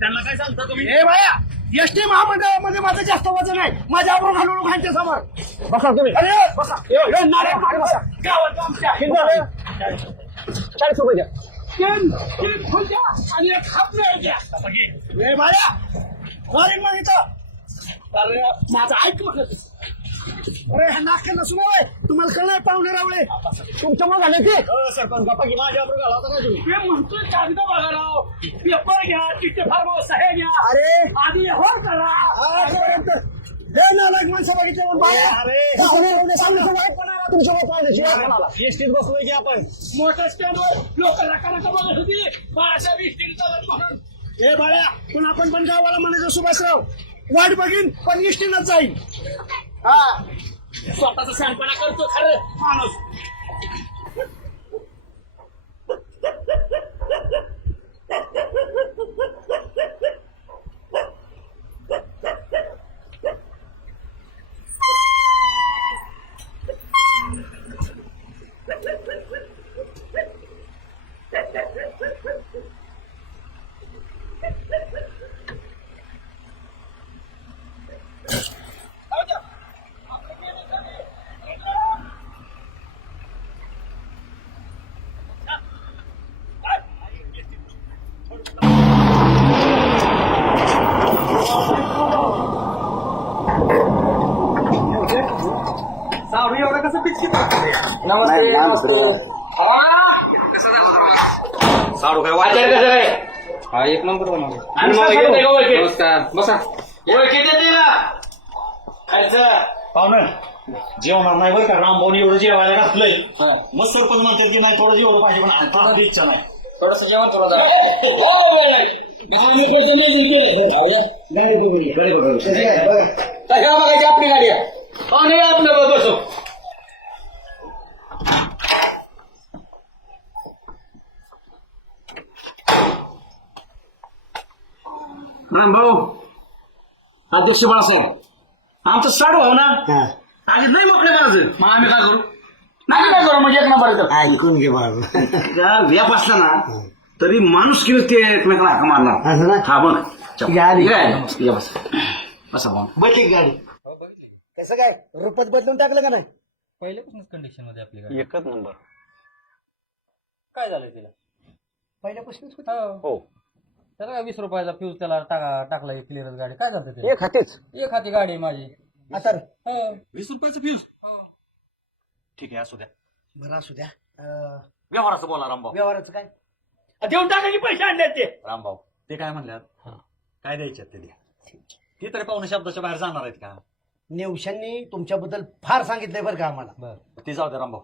त्यांना काय सांगता तुम्ही? हे बाया, एसटी महामंडळामध्ये माझं जास्त वजन आहे. माझ्या बरोबर घालून खायच्या समोर बसा तुम्ही. अरे बसा. बसा गावात आमच्या 40 रुपये द्या. 3 खुर्च्या आणि 1 हात द्या. हे बाया, वारीन मग इथं. अरे माझं ऐक म्हटलं. अरे ह्या नाक्यांना सुनावय तुम्हाला कळणार पाहुणे रावळे तुमच्या मग आले ते सरपंच बापा की माझ्याबरोबर घाला होता काय तुम्ही? मी म्हणतोय कागद बघा राव, पेपर घ्या, चिठ्ठी फार्म सह्या घ्या. अरे आधी हो करा आजपर्यंत हे नालायक माणसं बघितले एसटीत बसलोय की आपण मोठ्या स्टँडवर लोक रकाराका बघत होती. बाळासाहेब एसटीने चालत म्हणून हे बाळ्या पण आपण पण गावाला म्हणायचं सुभाषराव वाट बघीन पण एसटीनच जाईल. हा स्वतःचा शहाणपणा करतो खरं माणूस. एवढं कसं पिचकी साडू काय वाचार कसं काय? हा एक नंबर नमस्कार बसा. पाहुणं जेवणार नाही बरं का रामभाऊनी एवढं जेवायला घातलंय. मग सरपंच म्हणतात की नाही थोडं जेवण पाहिजे पण आता इच्छा नाही. थोडस जेवण थोडं बघायची आपली गाडी पाहुणे आपलं बसो. भाऊ अध्यक्ष बाळासाहेब आमचं साडू भाऊ ना आधी नाही मोकळे करायचं. मग आम्ही काय करू? नाही काय करू म्हणजे एक नंबर ऐकून घे व्याप असला ना तरी माणूस किती ते एकमेकाला हाका मारला. हा बघ बसा भाऊ बघली गाडी कसं काय रुपयात बदलून टाकलं का नाही? पहिल्यापासूनच कंडिशन मध्ये आपली गाडी एकच नंबर. काय झालंय तिला? पहिल्यापासूनच हो. त्याला काय 20 रुपयाचा फ्यूज त्याला टाकला क्लिअर गाडी. काय झालं ते? एक हाती गाडी माझी. आता 20 रुपयाचं फ्यूज. ठीक आहे असू द्या. बरं असू द्या. व्यवहाराचं बोला रामभाऊ. व्यवहाराचं काय? देऊन टाका की पैसे आणले ते. रामभाऊ ते काय म्हणल्यात काय द्यायच्यात ते द्या. ती तरी पाहुणे शब्दाच्या बाहेर जाणार आहेत का? नेवशांनी तुमच्याबद्दल फार सांगितलंय बरं का आम्हाला. बरं ते जाऊ द्या रामभाऊ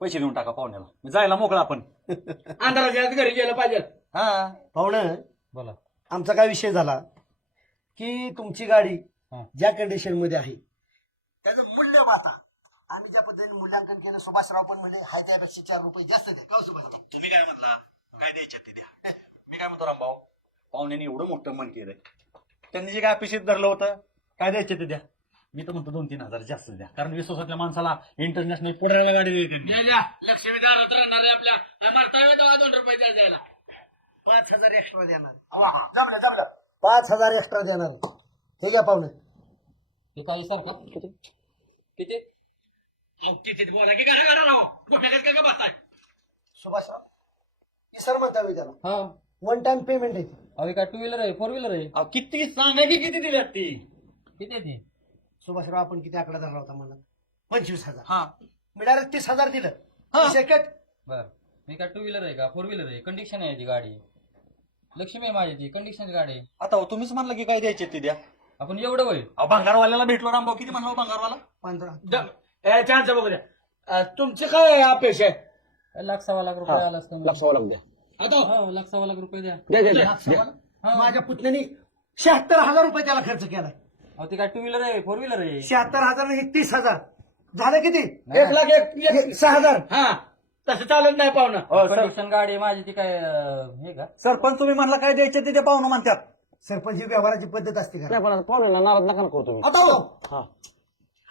पैसे देऊन टाका पाहुण्याला. मी जायला मोकळा आपण अंधाराच्या आत घरी गेलं पाहिजे. हा पाहुणं बोला. आमचा काय विषय झाला की तुमची गाडी ज्या कंडिशन मध्ये आहे त्याचं मूल्य आता आम्ही ज्या पद्धतीने मूल्यांकन केलं सुभाषराव पण म्हणजे हाय त्यापेक्षा 4 रुपये जास्त द्या. सुभाषराव तुम्ही काय म्हणला काय द्यायच्यात ते द्या. मी काय म्हणतो रामभाऊ पाहुण्याने एवढं मोठं मन केलंय त्यांनी जे काय अपेक्षित धरलं होतं काय द्यायचे ते द्या. मी तर म्हणतो 2-3 हजार जास्त द्या कारण विश्वासातल्या माणसाला इंटरनॅशनल पुढाऱ्याला गाडी द्यायची. लक्ष्मी दारात राहणार आहे आपल्या मारता 2 रुपये द्यायला 5,000 एक्स्ट्रा देणार. जमलं 5,000 एक्स्ट्रा देणार. ठीक आहे पाहुणे. ते काही सर का किती किती बोला की काय करा राव गोठ्यात काय बसताय सुभाषराव सर म्हणता त्याला 1 टाइम पेमेंट आहे. अरे काय 2 व्हीलर आहे 4 व्हीलर आहे? किती सांगा की किती दिल्यात ती? किती आहे ती? सुभाषराव आपण किती आकडा धरला होता मला? 25,000. हा मी डायरेक्ट 30,000 दिलं. सेकंड बर मी काय 2 व्हीलर आहे का 4 व्हीलर आहे? कंडिशन आहे ती गाडी. लक्ष्मी आहे माझी ती कंडिशनची गाडी आहे. आता तुम्हीच म्हणला की काय द्यायचे ते द्या. आपण एवढं होईल. भंगारवाल्याला भेटलो रामभाऊ किती म्हणलो भंगारवाला? 15. बघू द्या तुमचे काय अपेक्षा आहे? 1,00,000-1,25,000 रुपये आला असतं. 1,00,000 द्या. हो, लाख सव्वा लाख रुपये द्या. माझ्या पुतण्याने 76,000 रुपये त्याला खर्च केलाय. अहो ती काय टू व्हीलर आहे, फोर व्हीलर आहे. 76,000 आणि 30,000 झालं किती? 1,06,000. हा तसं चालत नाही पाहुणं. कंडिशन गाडी आहे माझी, ती काय हे का? सरपंच तुम्ही म्हणला काय द्यायचे ते पाहुणं म्हणतात. सरपंच ही व्यवहाराची पद्धत असते का? नाराज नका करू तुम्ही. आता हो.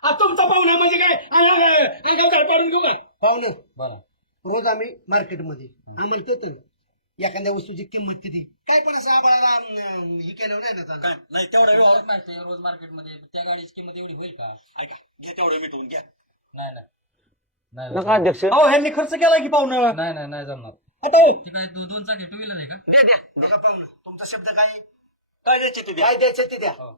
तुमचा पाहुणा म्हणजे काय अंगावर पाडून घेऊ काय? पाहुणं बोला. रोज आम्ही मार्केटमध्ये आम्हाला कळतं ना एखाद्या वस्तूची किंमत किती, काय पण असं आम्हाला हे केलं नाही ना आता. नाही तेवढा व्यवहार माहिती आहे, रोज मार्केटमध्ये त्या गाडीची किंमत एवढी होईल का? घ्या, तेवढं मिटवून घ्या. नाही नाही नाही नका अध्यक्ष. अहो ह्यांनी खर्च केलाय की पाहुणं. नाही नाही नाही जमणार. आता ती काय दोन चाकी टू व्हीलर आहे का? बघा पाहुणं, तुमचा शब्द काय? काय द्यायचे ते द्या. काय द्यायचं ते द्या. हो.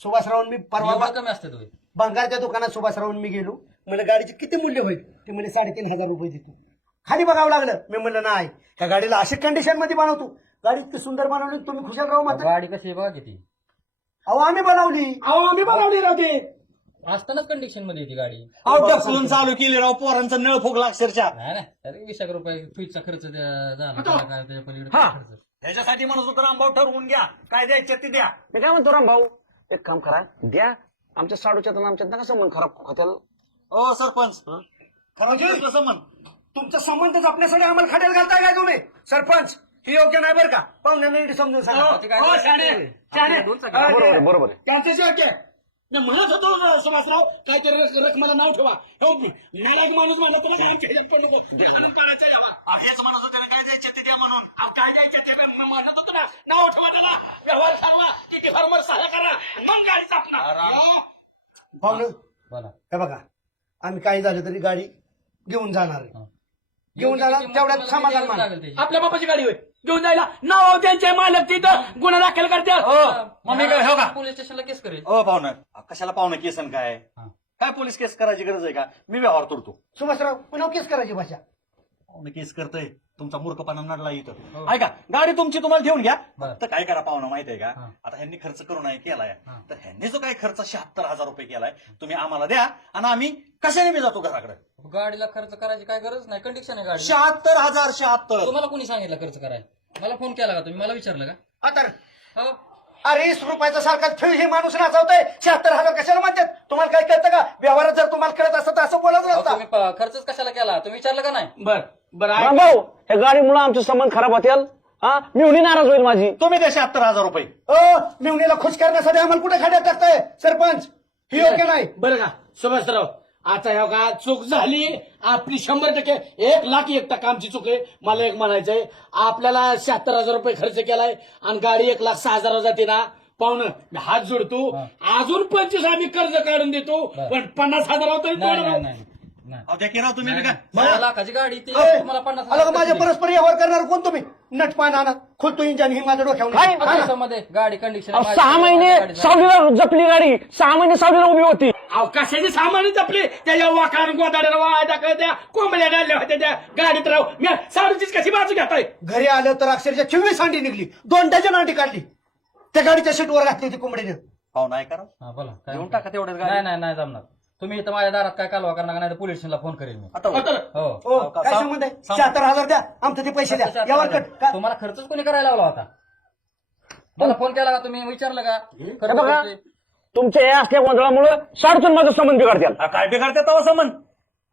सुभाषराव मी परवा एवढं कमी असते तुम्ही. बंगारच्या दुकानात सुभाषराव मी गेलो, म्हणजे गाडीचे किती मूल्य होईल? ते म्हणजे 3,500 रुपये देतो. खाली बघावं लागलं. मी म्हणलं नाही, त्या गाडीला अशी कंडिशन मध्ये बनवतो. गाडी इतकी सुंदर बनवली, तुम्ही खुशाल राहू मात्र. गाडी कशी आहे बघा किती. अहो आम्ही बनवली. आम्ही बनवली राहते. असतानाच कंडिशन मध्ये ती गाडी. अहो ढकलून चालू केली राव, पोरांचा नळ फुगला अक्षरशः. नाही नाही तरी 20 रुपये फ्रीजचा खर्च झाला त्याला काय त्याच्या पलीकडे हा. खर्च. ह्याच्यासाठी म्हणत होतो रामभाऊ ठरवून घ्या काय द्यायचे ते द्या. मी काय म्हणतो राम भाऊ, एक काम करा, द्या. आमच्या साडूच्यात आणि आमच्यात नका संबंध खराब खात्याला. ओ सरपंच खरं कसं संबंध. तुमचा संबंध जपण्यासाठी आम्हाला खाड्याला घालताय काय तुम्ही? सरपंच हे योग्य नाही बरं का? पाहुण्यांना नीट समजून सांगा. ते काय हो, शाणे, शाणे. दोन चाकी. हा, बरोबर आहे, बरोबर आहे. त्यांच्याशी योग्य आहे. मी म्हणत होतो सुभाषराव काहीतरी रकमाला नाव ठेवा. हो, मला एक माणूस म्हणत होता का आमच्या ह्याच्यात पडलं तर काढायचं आहे बाबा. हेच म्हणत होते ना, काय द्यायचे ते द्या म्हणून. अहो, काय द्यायचं ते मी म्हणत होतो ना. नाव ठेवा त्याला. व्यवहार सांगा. किती फॉर्मर सह्या करा. मग गाडी चापणार. पाहुणं बोला. हे बघा, आम्ही काही झालं तरी गाडी घेऊन जाणार आहे. हा. घेऊन जाणार किती तेवढ्यात किती समाधान लागेल माना. त्याची? आपल्या बापाची गाडी होय घेऊन जायला नाव त्यांचे मालक तिथं गुन्हा दाखल करते. मग मी काय हो का पोलीस स्टेशनला केस करेल. ओ पाहुणं कशाला पाहुणं केस आणि काय हा. काय पोलीस केस करायची गरज आहे का? मी व्यवहार करतो. सुभाषराव पुन्हा केस करायची भाषा. पाहुणं केस करतोय, तुमचा मूर्खपणा नडला हो. इथं. ऐका गाडी तुमची तुम्हाला ठेवून घ्या. बरं. तर काय करा पाहुणं माहिती आहे का? हा. आता ह्यांनी खर्च करू नाही केलाय, हा. तर ह्यांनी जो काही खर्च 76,000 रुपये केलाय तुम्ही आम्हाला द्या आणि आम्ही कशाने मी जातो घराकडे. गाडीला खर्च करायची काय गरज नाही, कंडिशन आहे गाडी. 76,000 तुम्हाला कोणी सांगितलं खर्च करायला? मला फोन केला का तुम्ही? मला विचारलं का? आता हो. अरे 20 रुपयाचा सारखा खेळ हे माणूस नाचवतोय. 76,000 कशाला म्हणतात? तुम्हाला काय कळतं का? व्यवहारात जर तुम्हाला कळत असतं तर असं बोलत अहो, नसता. तुम्ही खर्चच कशाला केला? तुम्ही विचारलं का नाही? बरं राम भाऊ, ह्या गाडीमुळे आमचे संबंध खराब होतील. हा, मी नाराज होईल माझी. तुम्ही द्या 76,000 रुपये. निवडीला खुश करण्यासाठी आम्हाला कुठे खाड्यात टाकताय सरपंच? हे योग्य नाही. बरं का सुभाषराव, आता ह्या का चूक झाली आपली 100%. 1,01,000% आमची चूक आहे. मला एक म्हणायचंय, आपल्याला 76,000 रुपये खर्च केलाय आणि गाडी 1,06,000 जाते ना. पाहुणं मी हात जोडतो, अजून 25 आम्ही कर्ज काढून देतो, पण 50,000 तरी नाही कोण नाही नाही नाही. अहो द्या की राव तुम्ही बी काय. 6 लाखाची गाडी ती तुम्हाला 50,000 आला का माझ्या दिली. परस्पर व्यवहार करणार कोण तुम्ही? नटपान आणा, खोलतो इंजन ही माझ्या डोक्यावर काय? हा ना? त्याच्यामध्ये गाडी कंडिशन अहो, 6 महिने सावलीला जपली गाडी, 6 महिने सावलीला उभी होती. कशाची सामान जपली त्याच्या वाकान गोदाड्याला वायदा त्या कोंबड्या डाळल्या होत्या त्या गाडीत राहू. मी साडूचीच कशी बाजू घेताय? घरी आलं तर अक्षरशः 24 अंडी निघली, 2 डझन अंडी काढली. त्या गाडीच्या सीटवर घातली होती कोंबडीने. पाहुणं ऐका राव. हा बोला काय घेऊन म्हणताय? टाका तेवढ्याच नाही गाडी. नाही नाही जमणार. तुम्ही इथं माझ्या दारात काय कालवा करणार का? नाही तर पोलीस स्टेशनला फोन करेल मी. आता हो. हो, काय संबंध आहे? 76,000 द्या, आमचं ते पैसे द्या. यावर कट का? तुम्हाला खर्चच कोणी करायला लावला होता? मला फोन केला का? तुम्ही विचारलं का? खर्च बघा. किती? तुमच्या या असल्या गोंधळामुळे साडूतून माझा संबंध बिघडतील. काय बिघडते तेव्हा संबंध.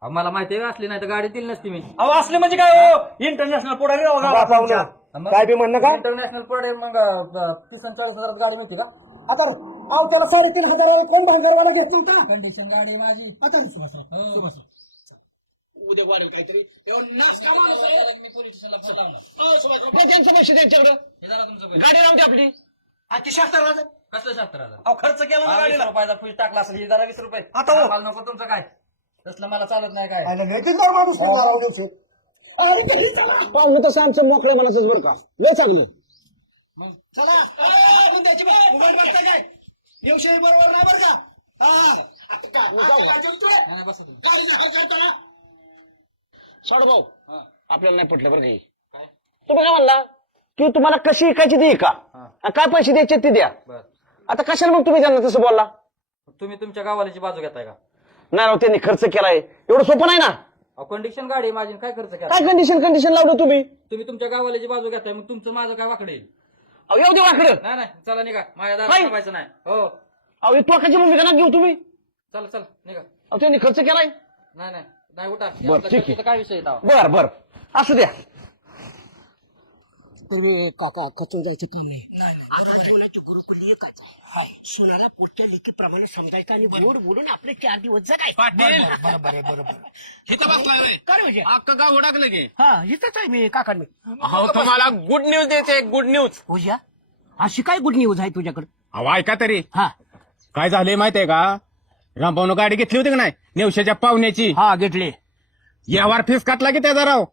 अहो, मला माहिती आहे असली नाही तर गाडी दिली नसती मी. अहो असले म्हणजे काय हो इंटरनॅशनल पुढारी राव गावात. पाहुणं, काय बी म्हणणं का? इंटरनॅशनल पडे मग 30-40,000 गाडी मिळते का? आता अहो त्याला 3,500 कोण भांगारवाला घेतो का? कंडिशन गाडी माझी. आता उद्या वारेल काहीतरी तेव्हा नाच का माणूस आहे? मी पोलीस स्टेशनला फोन लावणार. त्यांचं पैसे त्यांच्याकडं हे जरा तुमचं पैसे. गाडी राहते आपली. आणि ते 76,000 कसलं 76,000? अहो खर्च केला ना 20 गाडीला. रुपयाचा फुज टाकला असेल हे जरा 20 रुपये. आता हो. मला नको तुमचं काय तसलं मला चालत नाही काय. आलं घ्यायचीच बरं माणूस नाही राहू देऊ शकत. अरे किती चला. पाहुणे तसं आमचं मोकळ्या मनाचंच बरं का, लय चांगलं. चला मुंड्याची बाई उघड बघताय काय दिवशी बरोबर नाही बरं का. काय जेवतोय? नाही, बसा तुम्ही. काय जेवायचं त्याला? साडू भाऊ, आपल्याला नाही पटलं बरं काही. तुम्ही काय म्हणला की तुम्हाला कशी ऐकायची ती का, काय पैसे द्यायचे ते द्या. बरं. आता कशाला मग तुम्ही त्यांना तसं बोलला? तुम्ही तुमच्या गावाल्याची बाजू घेताय का? नाही राव, त्यांनी खर्च केलाय, एवढं सोपं नाही ना. कंडिशन गाडी आहे माझी, काय खर्च करा? काय कंडिशन लावलं तुम्ही? तुम्ही तुमच्या गावाल्याची बाजू घेताय, मग तुमचं माझं काय वाकडे येईल? अहो येऊ दे वाकडं. नाही नाही, चला निघा, माझ्या दारात काय? थांबायचं नाही. हो, अहो टोकाची भूमिका ना घेऊ तुम्ही. चला चला निघा. अहो त्यांनी खर्च केलाय. नाही नाही नाही, उठा. बरं, आपला ठीक आहे. खर्चाचा काय विषय आहे? बर असू द्या. काका कचो जायचं नाही गुरुपल्ली एकच आहे. सुनाला पोटच्या लेखीप्रमाणे समजायचं आणि बरोबर बोलून आपले 4 दिवस जगायचं. बरोबर हिथं बसलाय होय. काय म्हणजे अख्खं गाव उडाकलं की. हा इथंच आहे मी काका मी. अहो तुम्हाला गुड न्यूज द्यायचे, गुड न्यूज. पूजा अशी काय गुड न्यूज आहे तुझ्याकडे? अहो ऐका तरी, हा काय झालंय माहितीये का? रामभाऊनं गाडी घेतली होती का नाही नेवशाच्या पाहुण्याची, हा घेतले. यावर फीस काटला की त्याचा राव.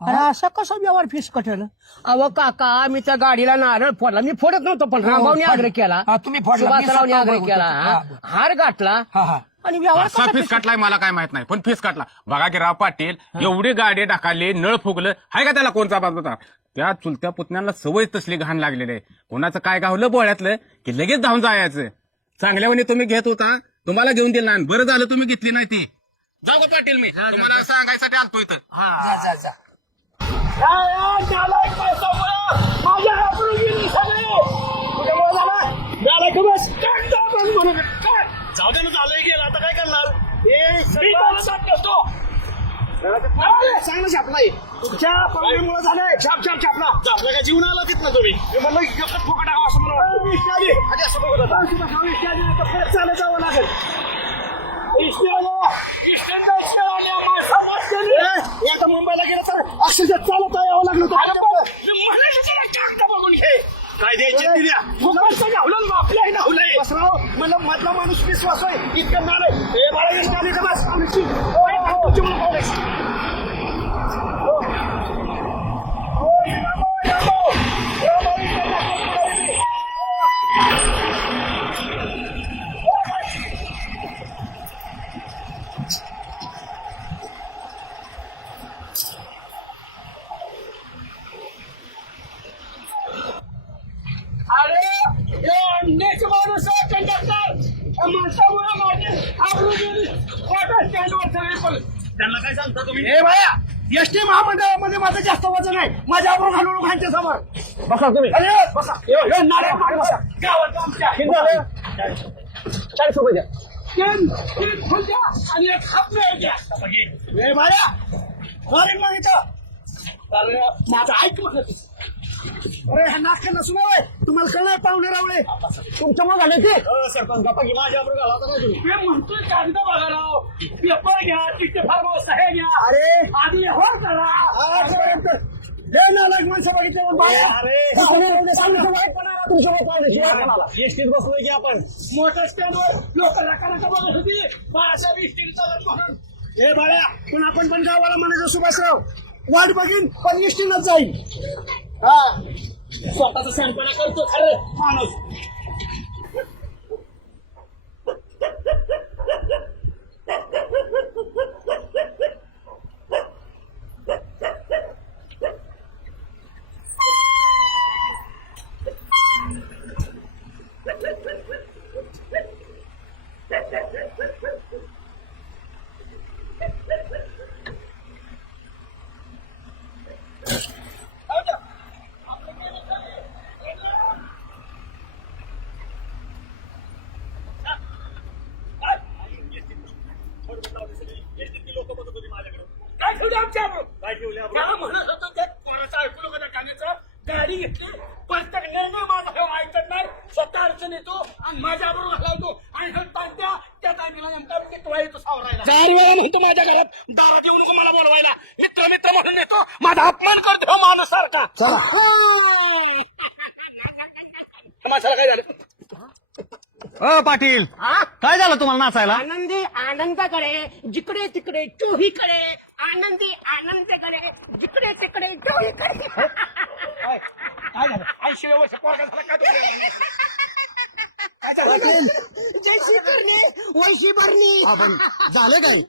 अरे असं कसं व्यवहार फीस कटल? अहो काका मी त्या गाडीला नारळ फोडला. मी फोडत नव्हतो पण रामभाऊने आग्रह केला. तुम्ही सुभाषरावने आग्रह केला. हार गाठला आणि व्यवहार असा कसा फीस काटलाय मला काय माहित नाही, पण फीस काटला. बघा की राव पाटील, एवढी गाडी ढाकाली, नळ फुगलं, हाय का त्याला कोणचा बाब होता? त्या चुलत्या पुतण्यांना सवय तसली घाण लागलेली आहे. कोणाचं काय गावलं बोळ्यातलं की लगेच धावून जायचं. चांगल्यावानी तुम्ही घेत होता, तुम्हाला घेऊन दिलं नाही. बरं झालं तुम्ही घेतली नाही ती. जाऊ का पाटील, मी तुम्हाला सांगायसाठी आलतो इथं. जा माझ्या घाबरून गेली सगळे. कुठे झाला झाला की बस जाऊ दे ना, झालंय गेलं आता काय करणार? चांगलं छापलाय तुमच्या पाहुण्यामुळे झालंय. छाप छाप छापला आपल्या काय जीवन आला तिथनं तुम्ही. मी म्हणलं एकच फुकट टाकावं असं मला वाटतं. चालत जावं लागेल. आता मुंबईला गेलं तर अक्षरशः चालत यावं लागलं बघून घे. काय द्यायचे दिल्या आपल्या धावलंय बसराव. मला मधला माणूस विश्वास आहे इतकं नाही. मला इष्ट आली तर बस आमची माणूस कंडक्टर माणसामुळे माझे आबरू गेली. स्टँडवर सगळे पण त्यांना काय सांगता तुम्ही? हे बाया एसटी महामंडळामध्ये माझं जास्त वजन आहे. माझ्या आबरू घालून खायच्या समोर बसा तुम्ही. अरे बसा. नारळ मार बसा. गावात आमच्या 40 रुपये द्या. आणि एक हात नाही द्या. हे बाया मारीन मग इथं. अरे माझं ऐक म्हटलं. अरे ह्या नाश्ता नसून तुम्हाला कळलं पाहुणे रावळे तुमच्या मग झाले ते. सरपंच बापा की माझ्या बरोबर घाला होता तुम्ही म्हणतोय कागद बघा राव. पेपर घ्या तिथे फार हे घ्या. अरे आधी हो करा. हे नालायक माणसं बघितले. एसटीत बसलोय की आपण मोठ्या स्टँडवर लोक नका बघत होती. 1200 एसटी चालत म्हणून. हे बाळ्या पण आपण पण गावाला म्हणायचं सुभाषराव वाट बघीन पण एसटीनच जाईल. हा स्वतःचा सांगपणा करतो खरं माणूस. म्हणत होतो त्या कोणाचं ऐकू नको त्या गाण्याचं. गाडी घेतली प्रत्येक निर्णय माझा ऐकत नाही. स्वतः अडचण येतो आणि माझ्या बरोबर घालवतो आणि तांत्या त्या टायमीला नेमका कितवा येतो सावरायला. 4 वेळा म्हणतो माझ्या घरात दारात येऊ नको मला बोलवायला. मित्र मित्र म्हणून येतो. माझा अपमान करतो माणूस सारखा. माझ्याला काय झालं? पाटील काय झालं तुम्हाला नाचायला? आनंदी आनंदाकडे जिकडे तिकडे चोहीकडे. आनंदी आनंदाकडे जिकडे तिकडे चोहीकडे. काय झालं? 80 वर्ष पोराला जैशी करणे वैशी भरणी. झाले काय?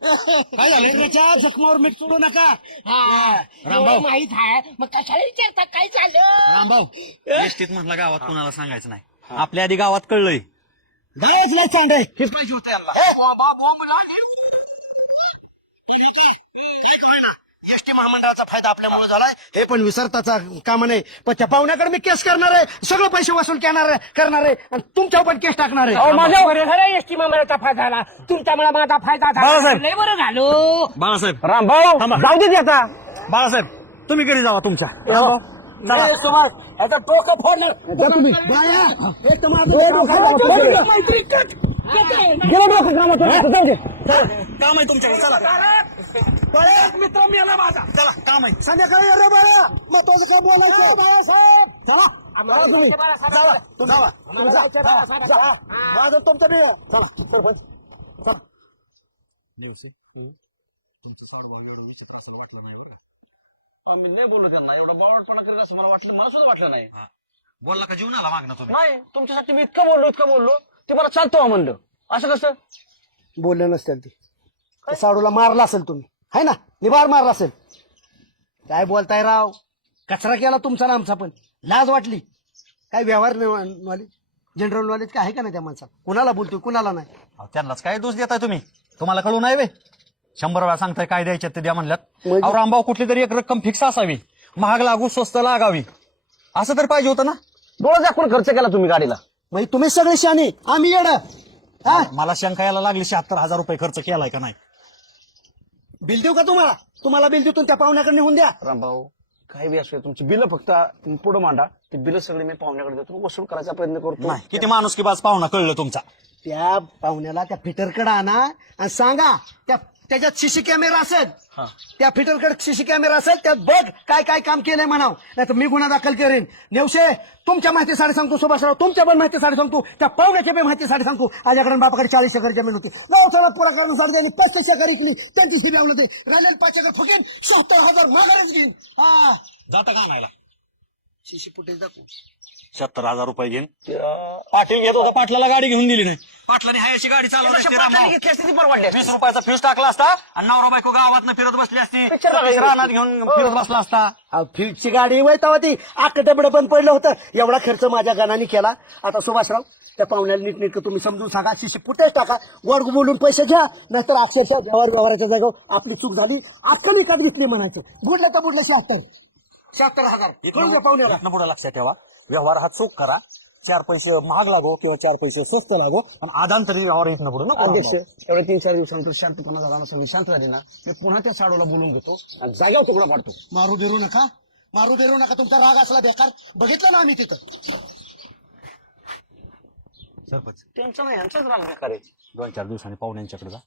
काय झालं? त्याच्या जखमावर मीठ सोडू नका. रामभाऊ. माहित आहे मग कशाला विचारता काय झालं? रामभाऊ एसटीत म्हटलं गावात कोणाला सांगायचं नाही. आपल्या आधी गावात कळलंय. गायचला सांगाय हेच पाहिजे होतं यांना. एसटी महामंडळाचा फायदा आपल्यामुळे झालाय हे पण विसरताचा कामा नाही. पण त्या पाहुण्याकडे मी केस करणार आहे, सगळं पैसे वसूल करणार आहे आणि तुमच्यावर पण केस टाकणार आहे. माझ्या एसटी महामंडळाचा फायदा झाला, तुमच्यामुळे माझा फायदा झाला. बाळासाहेब. लय बरं झालो. बाळासाहेब रामभाऊ जाऊ दे आता. बाळासाहेब तुम्ही घरी जावा तुमच्या ए, सुभाष, याचं डोकं फोडणार. तुम्ही बाया, एक तर मैत्री कट. गेलो डोकं कामात, जाऊ दे. काम आहे तुमच्याकडे चला. मित्र मेला माझा. चला काम आहे. संध्याकाळी ये रे बाळा, महत्वाचं काय बोलायचं बाळासाहेब. चला, चला तुम्ही. चला, तुम्ही जा. माझं तुमचं नाही हो. चला, सरपंच. चला. आम्ही नाही बोललो त्यांना, एवढं बावळटपणा करेल असं मला वाटलं, मला सुद्धा वाटलं नाही. बोलला का जीवनाला मागणं तुम्ही? नाही, तुमच्यासाठी मी इतकं बोललो ते मला चालतो म्हणलं. असं कसं? बोलले नसतील ती त्या साडूला मारला असेल तुम्ही, हाय ना, निभार मारला असेल. काय बोलताय राव, कचरा केला तुमचा ना आमचा पण. लाज वाटली. काय व्यवहार नॉलेज, जनरल नॉलेज काय आहे का नाही त्या माणसाला? कुणाला बोलतोय कुणाला नाही. अहो, त्यांनाच काय दोष देताय तुम्ही? तुम्हाला कळू नाही वे? 100 वेळा सांगताय काय द्यायच्यात ते द्या म्हणल्यात. अहो रामभाऊ, कुठली तरी एक रक्कम फिक्स असावी, महाग लागू स्वस्त लागावी, असं तर पाहिजे होतं ना. डोळा दाखवून खर्च केला तुम्ही गाडीला. मग तुम्ही सगळे शाने, आम्ही येड. हा, मला शंका यायला लागली 76,000 रुपये खर्च केलाय का नाही. बिल देऊ का तुम्हाला? तुम्हाला बिल देतो त्या पाहुण्याकडे निघून द्या. रामभाऊ, काही बी असू दे, तुमची बिलं फक्त पुढे मांडा. ते बिलं सगळे मी पाहुण्याकडे देतो, वसूल करायचा प्रयत्न करतो. नाही, किती माणूस की बाज पाहुणा कळलं तुमचा. त्या पाहुण्याला त्या फिटरकडे आणा आणि सांगा त्याच्यात सीसी कॅमेरा असेल, त्या फिटरकडे सीसी कॅमेरा असेल, त्यात बघ काय काय काम केलंय म्हणाव, नाही तर मी गुन्हा दाखल करेन. नेवशे, तुमच्या माहितीसाठी सांगतो, सुभाषराव तुमच्या पण माहितीसाठी सांगतो, त्या पाहुण्याच्या पण माहितीसाठी सांगतो. माझ्याकडे बापाकडे 40 एकर जमीन होती, गावचा पुरा करण्यासाठी त्यांनी 35 एकर इकली, त्यांची शिरी लावलं. ते राहिलेले 5 एकर फुकेन, 70,000 माघारीच घेईन. हा, जाता का नाही? सीसी फुटेज दाखवू. 76,000 रुपये घेईन. पाटील घेत होता, पाटलाला गाडी घेऊन दिली नाही. पाटलाने हायची गाडी चालवली. घेतली असती ती परवडली असती. 20 रुपयाचा फ्यूज टाकला असता आणि नवरा बायको गावात फिरत बसली असती, Picture बघायचं. रानात घेऊन फिरत बसला असता. फील्डची गाडी वैतावा ती अख्खं डबडं बंद पडलं होतं. एवढा खर्च माझ्या गणाने केला. आता सुभाषराव, त्या पाहुण्याला नीटनेटकं तुम्ही समजून सांगा, शिशी फुटेज टाका, गोड बोलून पैसे घ्या, नाहीतर अक्षरशः व्यवहाराच्या जागेवर आपली चूक झाली, अख्खं निकाल घेतली म्हणायचे. बुडल्या तर बुडल्या 76,000 इकडून द्या पाहुण्याला. इथनं पुढे लक्षात ठेवा, व्यवहार हा चूक करा, 4 पैसे महाग लागो किंवा 4 पैसे स्वस्त लागो, पण आदांतरी व्यवहार इथनं पुढे अध्यक्ष, नको. एवढ्या 3-4 दिवसानंतर शांतपणा झाला नसेल, मी शांत झाली ना, मी पुन्हा त्या साडूला बोलून घेतो आणि जाग्यावर तुकडा पाडतो. मारू देरू नका, मारू देरू नका. तुमचा राग असला बेकार, बघितलं ना आम्ही तिथं. सरपंच, त्यांचं नाही, यांचंच राग बेकार आहे. 2-4 दिवसांनी पाहुण्यांच्याकडे जा.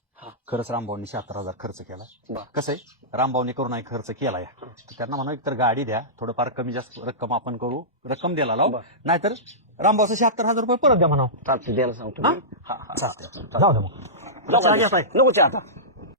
खरंच रामभाऊनी 76,000 खर्च केला. कसं आहे, रामभाऊनी करून नाही खर्च केलाय, तर त्यांना म्हणा एकतर गाडी द्या, थोडंफार कमी जास्त रक्कम आपण करू, रक्कम द्यायला लावू, नाहीतर रामभाऊचं 76,000 रुपये परत द्या म्हणावं. चालते, द्यायला सांगतो. चालतंय, जाऊ दे मग. नको आता.